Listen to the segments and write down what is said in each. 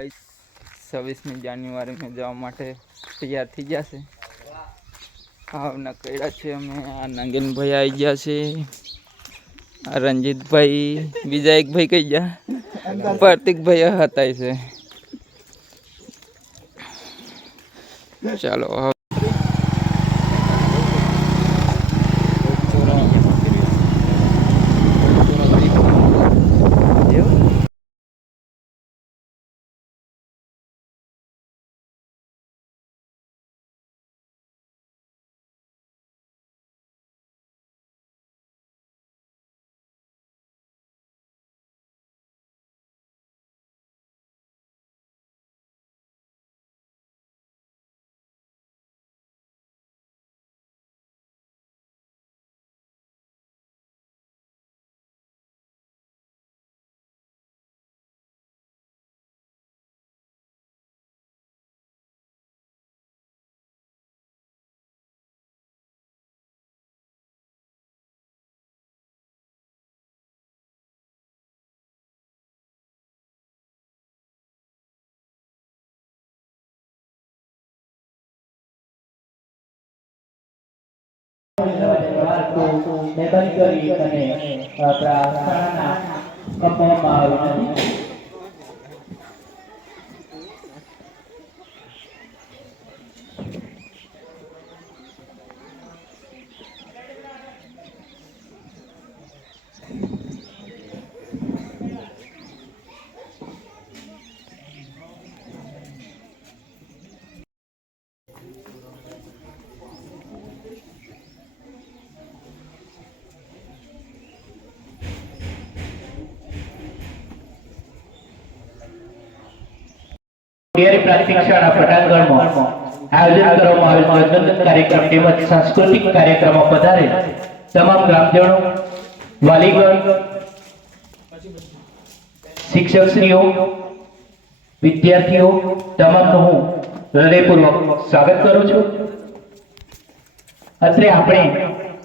26મી જાન્યુઆરી में જવા માટે તૈયાર થઈ ગયા છે। આવના કઈડા છે અમે। આ નાગેનભાઈ આવી ગયા છે, આ રંજીતભાઈ, બીજા એક ભાઈ કઈ ગયા, પ્રતિકભાઈ હતા છે। ચાલો મહેરબાની કરી અને પ્રાર્થનાના આપવામાં આવી નથી। પ્રાથમિક શાળા પટાંગણમાં આયોજન કરવામાં આવેલ ધ્વજવંદન કાર્યક્રમ તેમજ સાંસ્કૃતિક કાર્યક્રમમાં પધારેલ તમામ ગ્રામજનો, વાલીગણ, શિક્ષકશ્રીઓ, વિદ્યાર્થીઓ તમામનું હું હૃદયપૂર્વક સ્વાગત કરું છું। અત્રે આપણે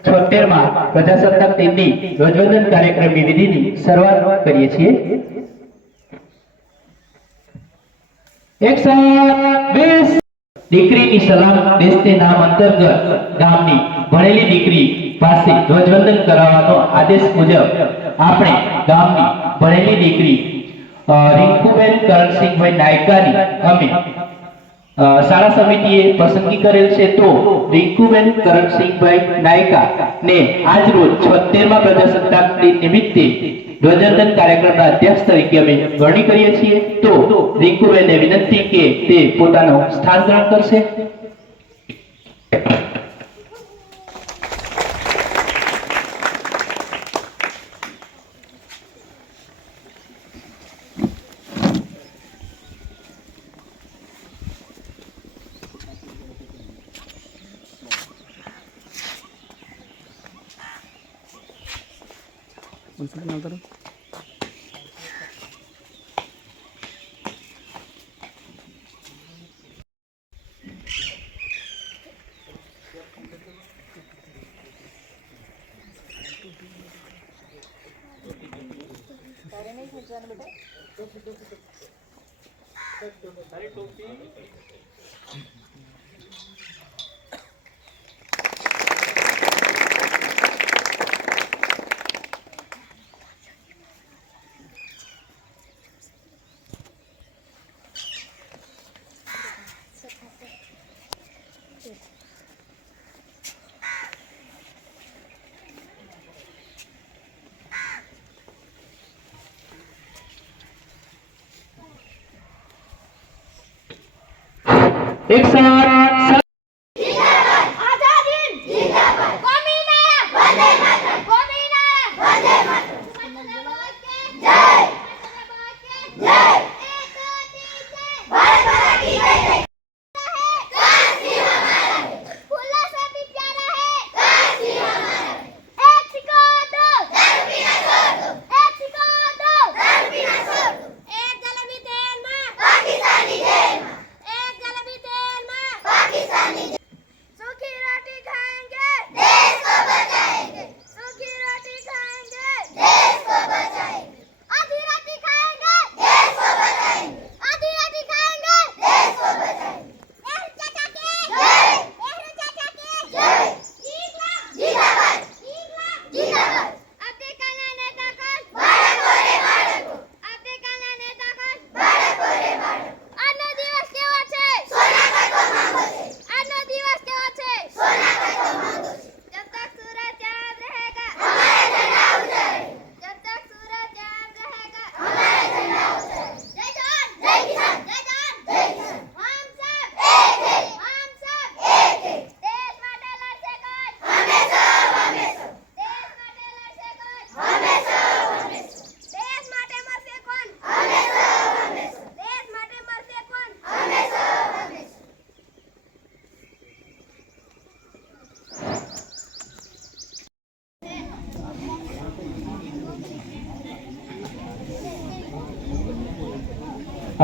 76માં પ્રજાસત્તાક દિનની ધ્વજવંદન કાર્યક્રમની વિધિની શરૂઆત કરીએ છીએ। एक साथ 20 દીકરીની સલામ દેશને નામ અંતર્ગત ગામની ભણેલી દીકરી પાસે ધ્વજવંદન કરાવવાનો આદેશ મુજબ આપણે ગામની ભણેલી દીકરી રિંકુબેન કરણસિંહભાઈ નાયકાની અમે શાળા સમિતિએ પસંદગી કરેલ છે। તો રિંકુબેન કરણસિંહભાઈ નાયકા ને આજ રોજ 76મા પ્રજાસત્તાક દિન નિમિત્તે ધ્વજવંદન કાર્યક્રમના અધ્યક્ષ તરીકે અમે વરણી કરીએ છીએ। તો રિંકુબેનને વિનંતી કે તે પોતાનું સ્થાન ગ્રહણ કરશે। एक साथ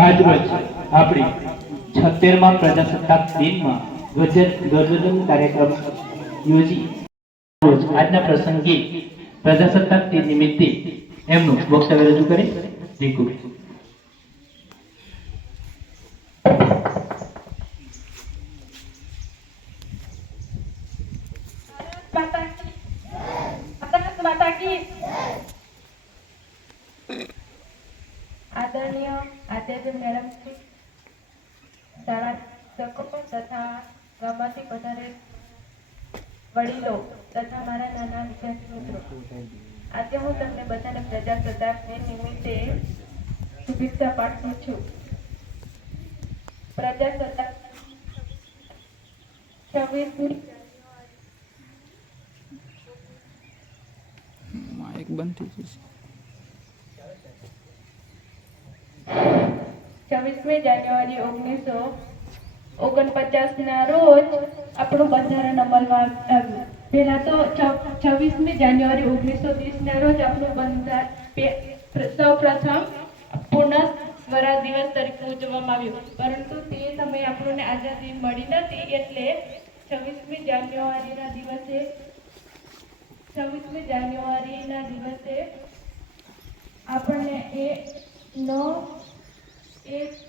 આજ રોજ આપણી 76મા પ્રજાસત્તાક દિનમાં ધ્વજવંદન કાર્યક્રમ યોજી રોજ આજના પ્રસંગે પ્રજાસત્તાક દિન નિમિત્તે એમનું વક્તવ્ય રજૂ કરે દીકુ आदरणीय आचार्य मैडम श्री शाळा शिक्षको तथा गामમાંથી પધારેલ વડીલો તથા મારા નાના વિદ્યાર્થી મિત્રો, આજે હું તમને બધાને પ્રજાસત્તાક દિન નિમિત્તે શુભેચ્છા પાઠવું છું. પ્રજાસત્તાક 26મી માઇક બંધ થઈ જશે. 26મી જાન્યુઆરી 1949 ના રોજ આપણું બંધારણ અમલમાં આવ્યું. પહેલા તો 26મી જાન્યુઆરી 1930 ના રોજ આપણું બંધારણ સૌપ્રથમ પૂર્ણ સ્વરાજ દિવસ તરીકે ઉજવવામાં આવ્યું, પરંતુ તે સમયે આપણને આઝાદી મળી નથી, એટલે 26મી જાન્યુઆરીના દિવસે આપણને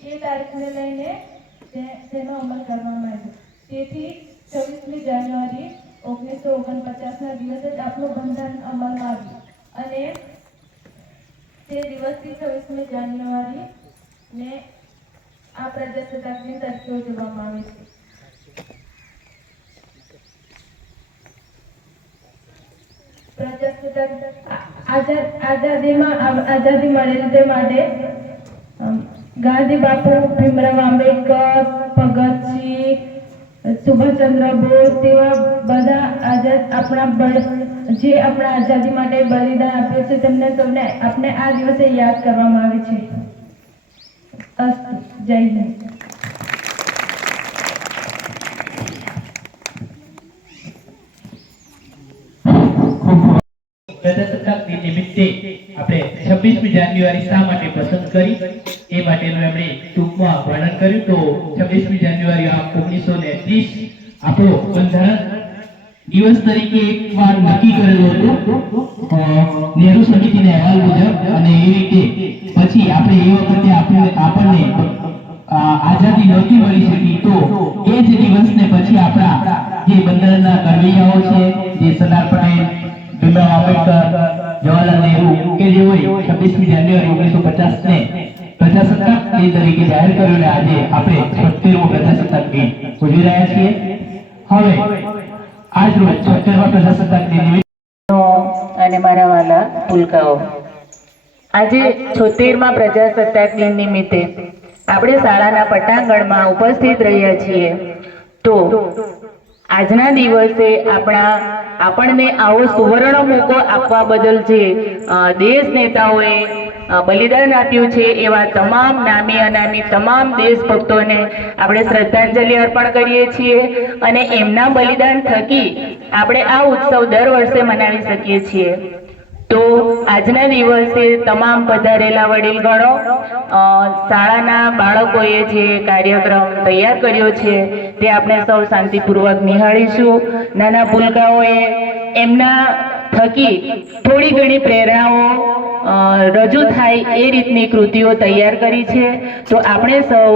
એ તારીખને લઈને તેનો અમલ કરવામાં આવ્યો. તેથી 26મી જાન્યુઆરી 1949ના દિવસે જ આપણું બંધારણ અમલમાં આવ્યું અને તે દિવસથી 26મી જાન્યુઆરીને આ પ્રજાસત્તાક દિન તરીકે ઉજવવામાં આવે છે. આઝાદી મળેલ તે માટે ગાંધી બાપુ, ભીમરાવ આંબેડકર, ભગતસિંહ, સુભાષચંદ્ર બોઝ તેવા બધા આપણા આઝાદી માટે બલિદાન આપ્યું છે, તેમને સૌને આપણે આ દિવસે યાદ કરવામાં આવે છે. અસ્તુ. જય હિન્દ. પ્રજાસત્તાક દિન નિમિત્તે આપણે 26મી જાન્યુઆરી શા માટે પસંદ કરી એ માટેનું એમણે ટૂંકમાં વર્ણન કર્યું. તો 26મી જાન્યુઆરી 1930 આપણો બંધારણ દિવસ તરીકે એકવાર નક્કી કરેલો હતો નેહરુ સમિતિના અહેવાલ મુજબ, અને એ રીતે પછી આપણે એ વખતે આપણને આઝાદી નહોતી મળી શકી, તો એ જ દિવસને પછી આપણા જે બંધારણના ઘડવૈયાઓ છે, જે સરદાર પટેલ, ભીમરાવ આંબેડકર, જવાહરલાલ નહેરુ કે જેઓએ 26મી જાન્યુઆરી 1950 ને પ્રજાસત્તાક દિન તરીકે જાહેર કર્યો અને આજે આપણે 76મો પ્રજાસત્તાક દિન ઉજવી રહ્યા છીએ. હવે આજ રોજ 76મા પ્રજાસત્તાક દિન અને મારા વાલા પુલકાઓ, આજે 76મા પ્રજાસત્તાક દિન નિમિત્તે આપણે શાળાના પટાંગણમાં ઉપસ્થિત રહ્યા છીએ. તો આજના દિવસે આપણને આવો સુવર્ણ મોકો આપવા બદલ જે દેશ નેતાઓએ બલિદાન આપ્યું છે એવા તમામ નામી અનામી તમામ દેશભક્તોને આપણે શ્રદ્ધાંજલિ અર્પણ કરીએ છીએ અને એમના બલિદાન થકી આપણે આ ઉત્સવ દર વર્ષે મનાવી શકીએ છીએ. તો આજના દિવસે તમામ પધારેલા વડીલગણો, શાળાના બાળકોએ જે કાર્યક્રમ તૈયાર કર્યો છે તે આપણે સૌ શાંતિપૂર્વક નિહાળીશું. નાના પુલકાઓએ એમના થકી થોડી ઘણી પ્રેરણાઓ રજૂ થાય એ રીતની કૃતિઓ તૈયાર કરી છે. તો આપણે સૌ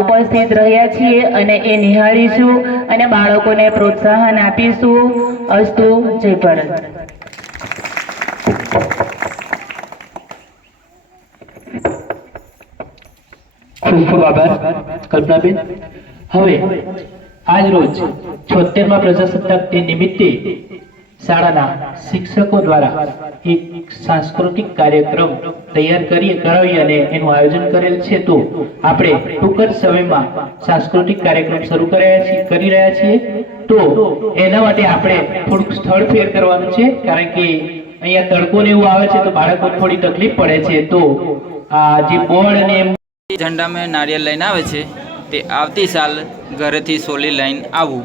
ઉપસ્થિત રહ્યા છીએ અને એ નિહાળીશું અને બાળકોને પ્રોત્સાહન આપીશું. અસ્તુ. જય ભારત. ખૂબ ખૂબ આભાર કલ્પનાબેન. હવે આજ રોજ 76મા પ્રજાસત્તાક દિન નિમિત્તે શાળાના શિક્ષકો દ્વારા એક સાંસ્કૃતિક કાર્યક્રમ તૈયાર કરાવી અને એનું આયોજન કરેલ છે. તો આપણે ટૂંક જ સમયમાં સાંસ્કૃતિક કાર્યક્રમ શરૂ કરી રહ્યા છીએ. તો એના માટે આપણે થોડુંક સ્થળ ફેર કરવાનું છે, કારણ કે અહીંયા તડકો ને એવું આવે છે તો બાળકોને થોડી તકલીફ પડે છે. તો આ જે બોર્ડ અને ઝંડા મેં નારિયેલ લઈને આવે છે તે આવતી સાલ ઘરેથી સોલી લઈને આવું.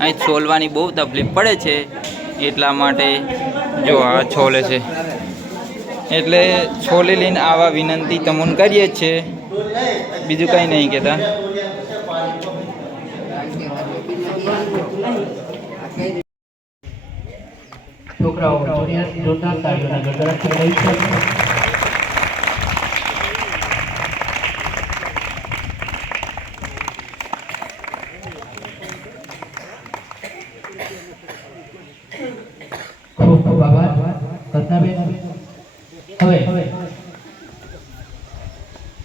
અહીં છોલવાની બહુ તકલીફ પડે છે, એટલા માટે જો આ છોલે છે. એટલે છોલે લઈને આવા વિનંતી તમને કરીએ જ છે, બીજું કંઈ નહીં કહેતા. છોકરાઓ જોરદાર તાળીઓના ગડગડાટ રહી છે. ખૂબ ખૂબ આભાર કલ્પનાબેન. હવે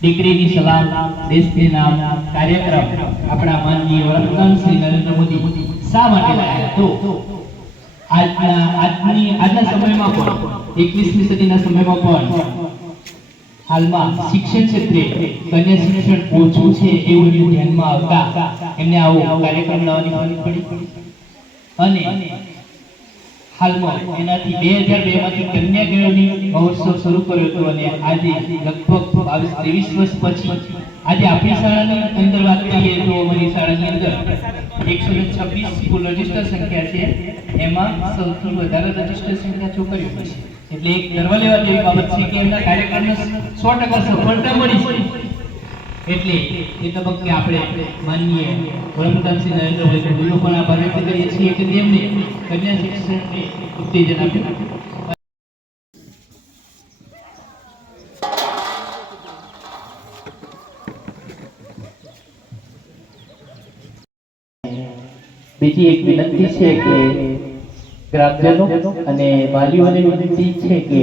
દીકરીની સલામ દેશનું નામ કાર્યક્રમ આપણા માનનીય વડાપ્રધાન શ્રી નરેન્દ્ર મોદી શા માટે લાવ્યા? તો આજના સમયમાં પણ 21મી સદીના સમયમાં પણ હાલમાં શિક્ષણ ક્ષેત્રે કન્યા શિક્ષણ ઓછું છે એવું ધ્યાનમાં આવતા એમને આવો કાર્યક્રમ લાવવાની ફરજ પડી. અને હાલમાં એનાથી 2002 માંથી કન્યા કેળવણી મહોત્સવ શરૂ કર્યો હતો અને આજે લગભગ 22-23 વર્ષ પછી આજે આપણી શાળાની અંદર વાત કરીએ તો અમારી શાળાની અંદર 126 કુલ રજીસ્ટર સંખ્યા છે, એમાં સૌથી વધારે રજીસ્ટર સંખ્યા છોકરીઓની છે. એટલે એક ગર્વ લેવા જેવી બાબત છે કે એમના કાર્યક્રમને 100% સફળતા મળી છે. એટલે એ તબક્કે આપણે માનનીય વડાપ્રધાન શ્રી નરેન્દ્રભાઈ મોદીનો પણ આભાર વ્યક્ત કરીએ છીએ કે તેમને કન્યા શિક્ષણને ઉત્તેજન આપ્યું. બીજી એક વિનંતી છે કે ગ્રામજનો અને વાલીઓને વિનંતી છે કે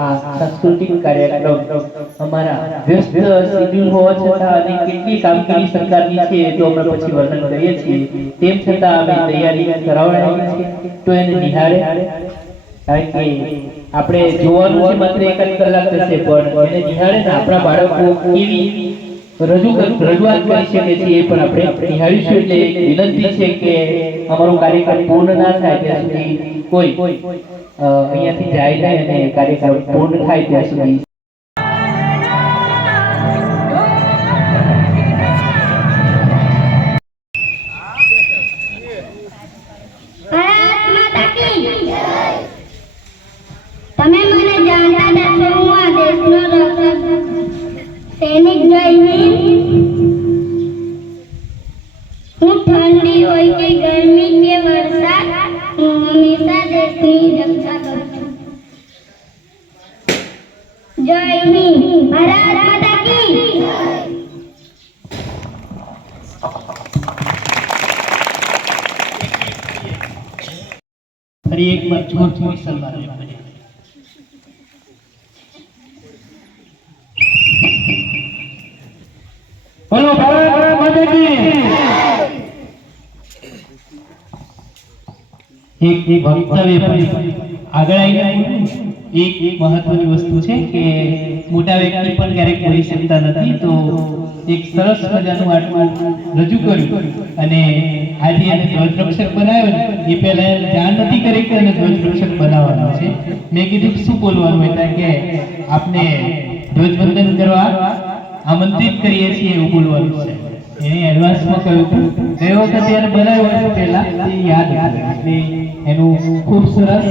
આ સાંસ્કૃતિક કાર્યક્રમ અમારા વ્યસ્ત શેડ્યુલ હોવા છતાં અને કેટલી કામગીરી સરકારની છે તો અમે પછી વર્ણન કરીએ છીએ, તેમ છતાં અમે તૈયારી કરાવડાવી છે. તો એને નિહાળે, કારણ કે આપણે જોવાનું છે માત્ર 1 કલાક થશે, પણ એને નિહાળે ને આપણા બાળકો કેવી રજૂઆત કરી શકે છે એ પણ આપણે નિહાળીશું. એટલે એક વિનંતી છે કે અમારો કાર્યક્રમ પૂર્ણ ના થાય ત્યાં સુધી કોઈ અહીંયાથી જાય નહીં અને કાર્યક્રમ પૂર્ણ થાય ત્યાં સુધી તમે મને જાણતા નથી, હું આ દેશનો રક્ષક સૈનિક. જય હિન્દ. હું ઠંડી હોય કે ગરમી કે વરસાદ, હું હંમેશા દેશની રક્ષા કરું છું. જય હિન્દ. ભારત માતા કી. ફરી એક વાર જોરથી સન્માન બોલો ભારત માતા કી. એક વક્તવ્ય આગળ આવીને એક મહત્વની વસ્તુ છે કે મોટા વ્યક્તિ પણ ક્યારેક બોલી શકતા નથી, તો એક સરસ મજાનું આટલું રજૂ કર્યું અને આજે એને ધ્વજરક્ષક બનાવ્યો ને એ પહેલા જાણ નથી કરી કે એને ધ્વજરક્ષક બનાવવાનો છે. મેં કીધું શું બોલવાનું એટલે કે આપને ધ્વજવંદન કરવા આમંત્રિત કરીએ છીએ એવું બોલવાનું છે. એને એડવાન્સમાં કહ્યું હતું, ગયો વખતે એને બનાવ્યો પહેલા તે યાદ હતું, એટલે એનું ખૂબ સરસ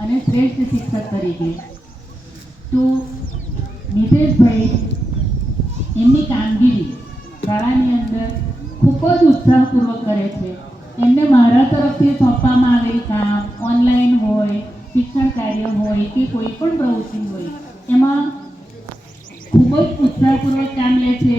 અને શ્રેષ્ઠ શિક્ષક તરીકે. તો નિતેશભાઈ એમની કામગીરી શાળાની અંદર ખૂબ જ ઉત્સાહપૂર્વક કરે છે. એમને મારા તરફથી સોંપવામાં આવેલ કામ ઓનલાઈન હોય, શિક્ષણ કાર્ય હોય કે કોઈ પણ પ્રવૃત્તિ હોય એમાં ખૂબ જ ઉત્સાહપૂર્વક કામ લે છે.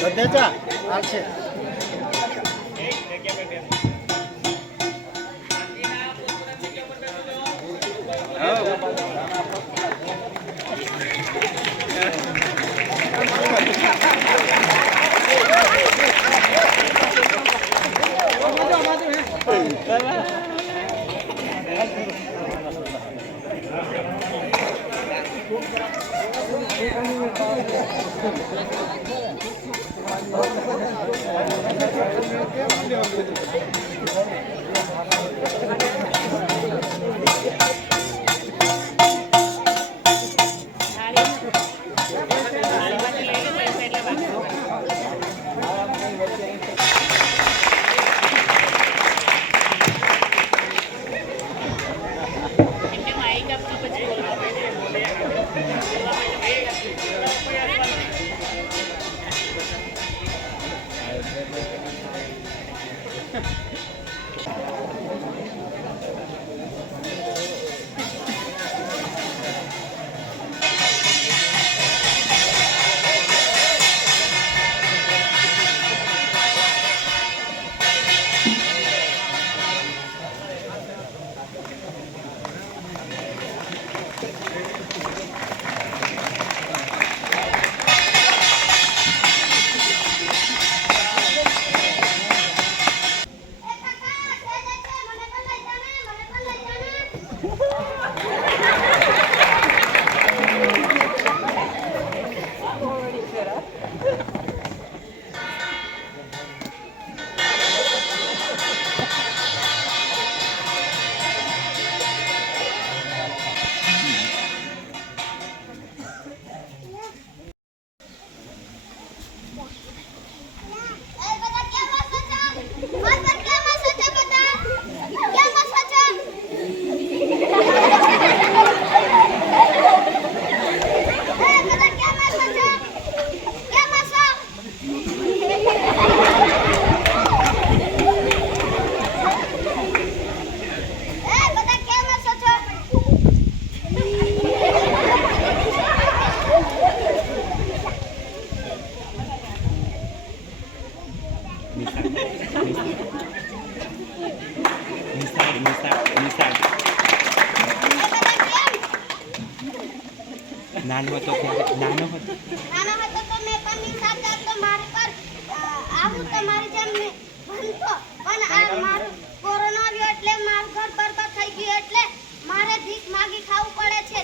બધા આવશે. નાનો હતો તો મેં પણ નિશાળ જતો મારે પર આવું તમારી જેમ ભણતો પણ આ મારું કોરોના આવ્યો એટલે મારું ઘર બરબાદ થઈ ગયું એટલે મારે ભીખ માગી ખાવું પડે છે.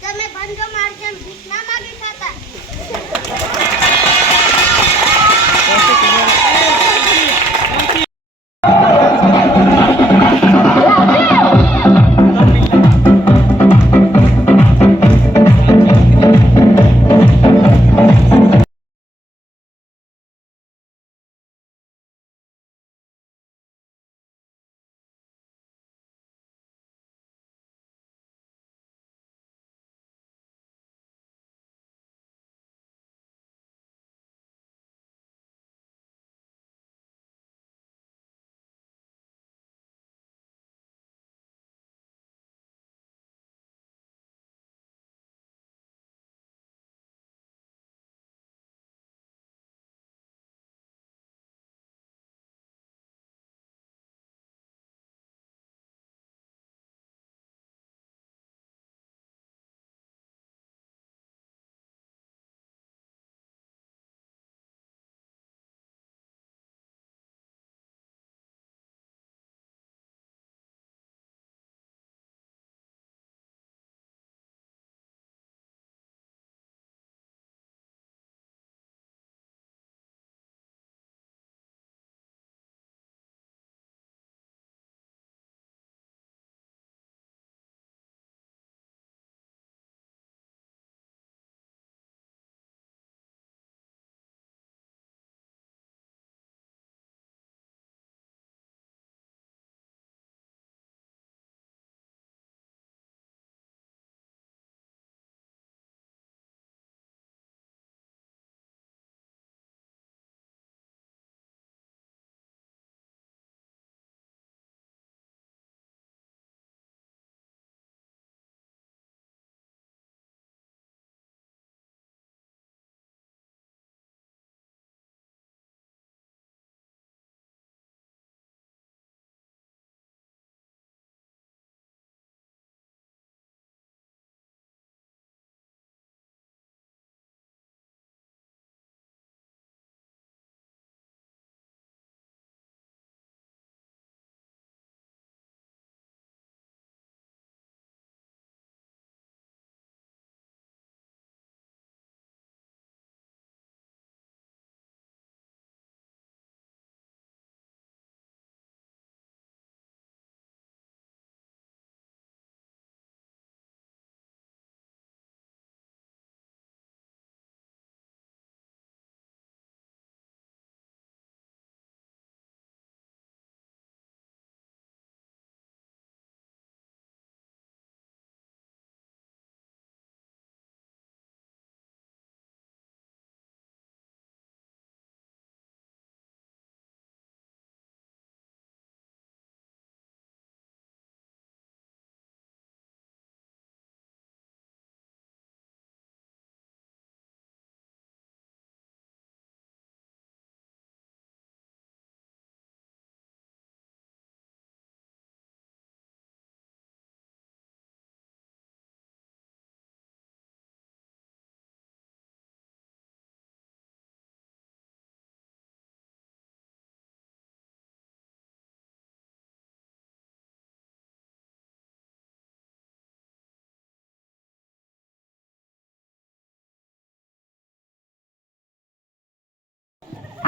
તમે ભણજો મારી જેમ ભીખ ના માગી ખાતા.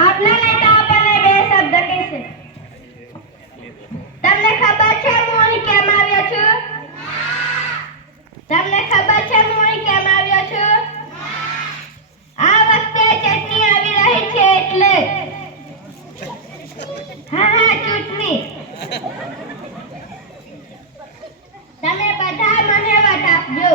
આપના નેતા આપણને બે શબ્દ કહેશે. તમને ખબર છે હું અહીં કેમ આવ્યો છું? તમને ખબર છે હું અહીં કેમ આવ્યો છું? આ વખતે ચટણી આવી રહી છે એટલે. હા ચૂંટણી. તમે બધા મને વોટ આપજો.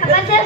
ખબર છે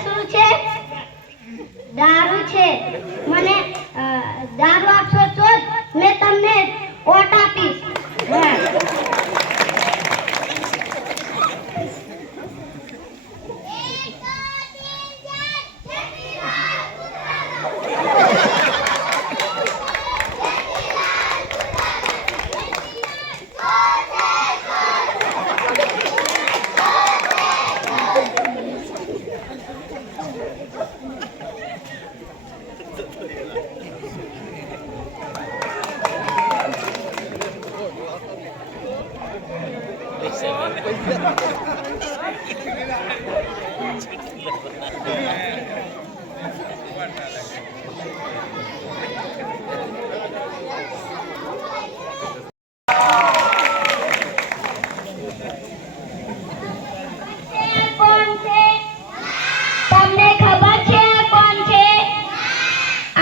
કોણ છે? તમને ખબર છે આ કોણ છે?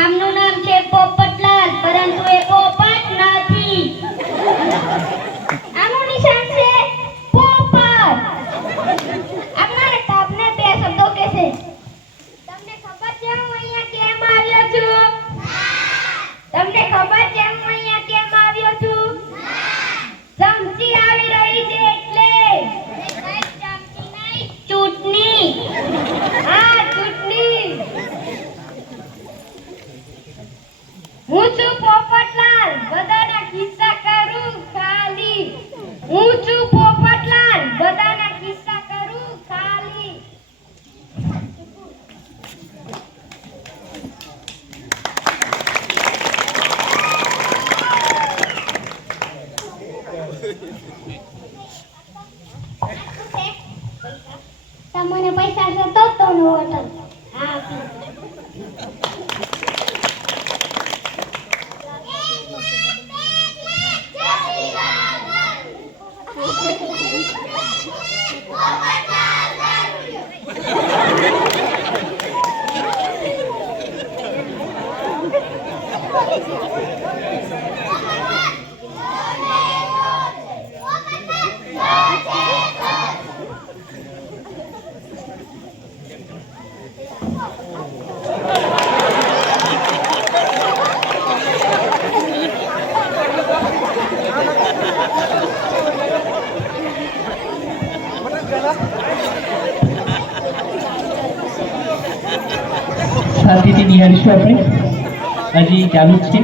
આમનું નામ છે પોપટલાલ, પરંતુ એ પોપટ નથી. આનું નિશાન છે પોપટ. આપના આપને બે શબ્દો કહેશે. તમને ખબર છે હું અહીંયા કેમ આવ્યો છું? તમને ખબર છે હું અહીંયા કેમ આવ્યો છું? ચમચી આવી રહી છે એટલે. ચમચી નહીં, ચૂંટણી. હા, ચૂંટણી. હું છું પોપટલાલ, બધાના કિસ્સા કરું ખાલી. હું છું પોપટલાલ, બધાના કિસ્સા કરું ખાલી. તમને પૈસા જતો તો નો હોટલ. હા, શાંતિથી નિહાળીશું આપણે. હજી ચાલુ જ છે.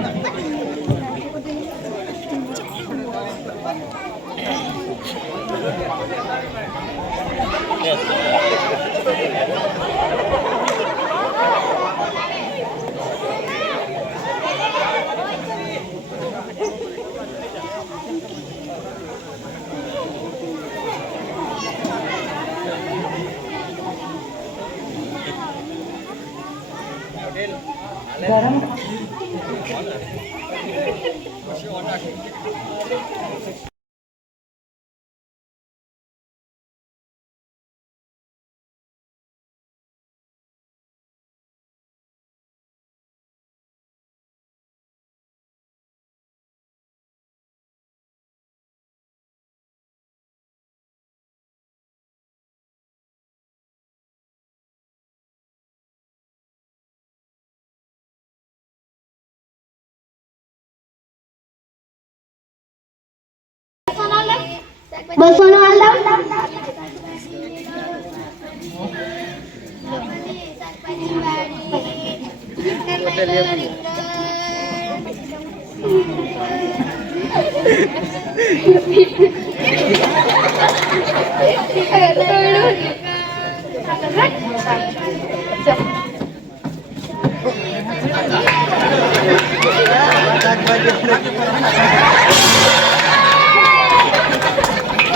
બસો નો હાલ દઉં.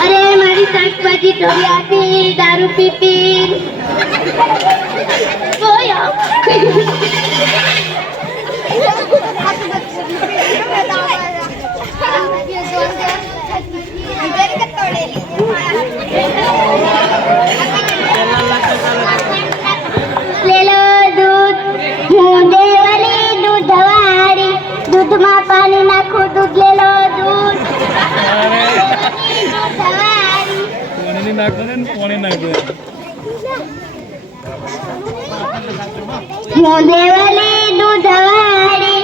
અરે મારી શાકભાજી ઢોળી આપી, દારૂ પી લેલો દૂધ, હું દેવલી દૂધવાળી, દૂધમાં પાણી નાખું, દૂધ લેલો દૂધ. હું દેવલી દૂધવાળી,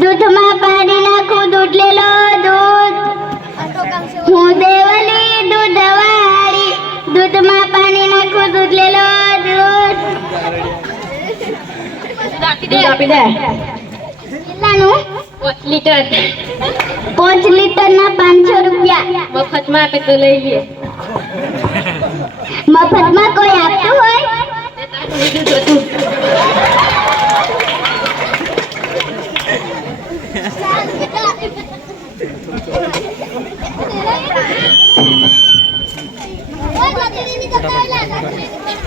દૂધમાં પાણી નાખું, દૂધ લેલો દૂધ. હું દેવલી દૂધવાળી, દૂધમાં પાણી નાખું, દૂધ લેલો દૂધ. દૂધ આપી દે. કેટલાનું? 5 લીટર 5 લીટરના 500 રૂપિયા. મફતમાં આપે તો લઈ લે. મફતમાં કોઈ આપતું હોય? લીધું તો તું.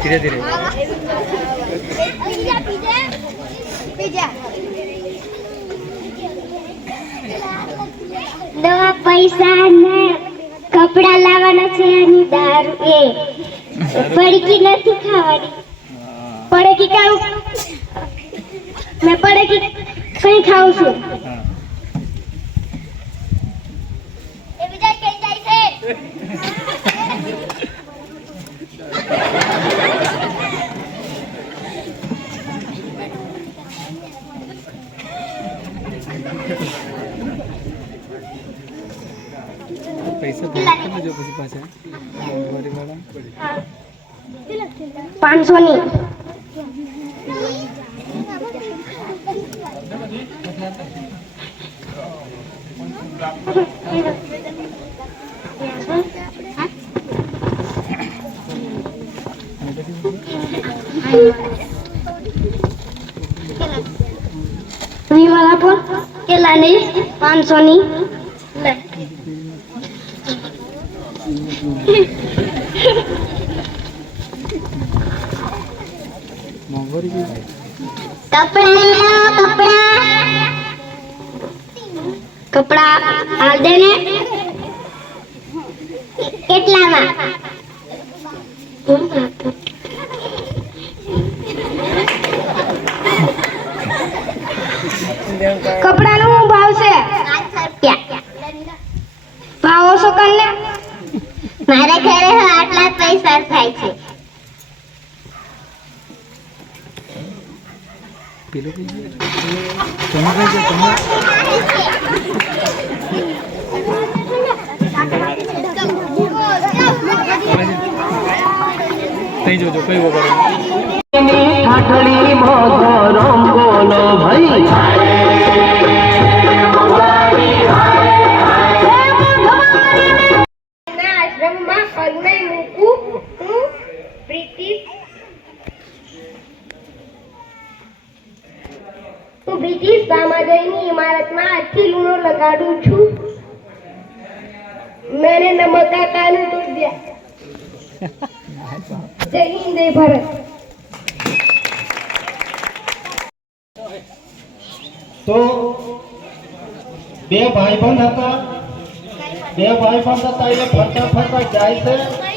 ધીરે ધીરે દવા પૈસા ને કપડા લાવવાના છે અને દારૂ એ પડકી નથી ખાવાની પડકી ખાવું મેં પડકી કઈ ખાઉં છું એ બીજા કઈ જાય છે પૈસા ભરવા જો પછી પાછા મોંઘવારી વાળા 500 ની વિમલા પણ કેટલા ની 500 ની લે મોંઘવારી કેવી કપડા હાલ દે ને કેટલામાં કપડાનો શું ભાવ છે 500 રૂપિયા ભાવ ઓછો કર ને મારા ઘરે આટલા પૈસા થાય છે પેલો કઈ તમે કઈ છે તમે તઈ જોજો કઈ વગર ઠાઠડી મોગરો બોલો ભાઈ આશ્રમમાં પગને મૂકું હું બ્રિટિશ સામ્રાજ્યની ઇમારતમાં આજથી લૂણો લગાડું છું मैंने नमक का कानून तोड़ दिया जय हिंद जय भारत તો બે ભાઈબંધ હતા એ ફરતા ફરતા જાય છે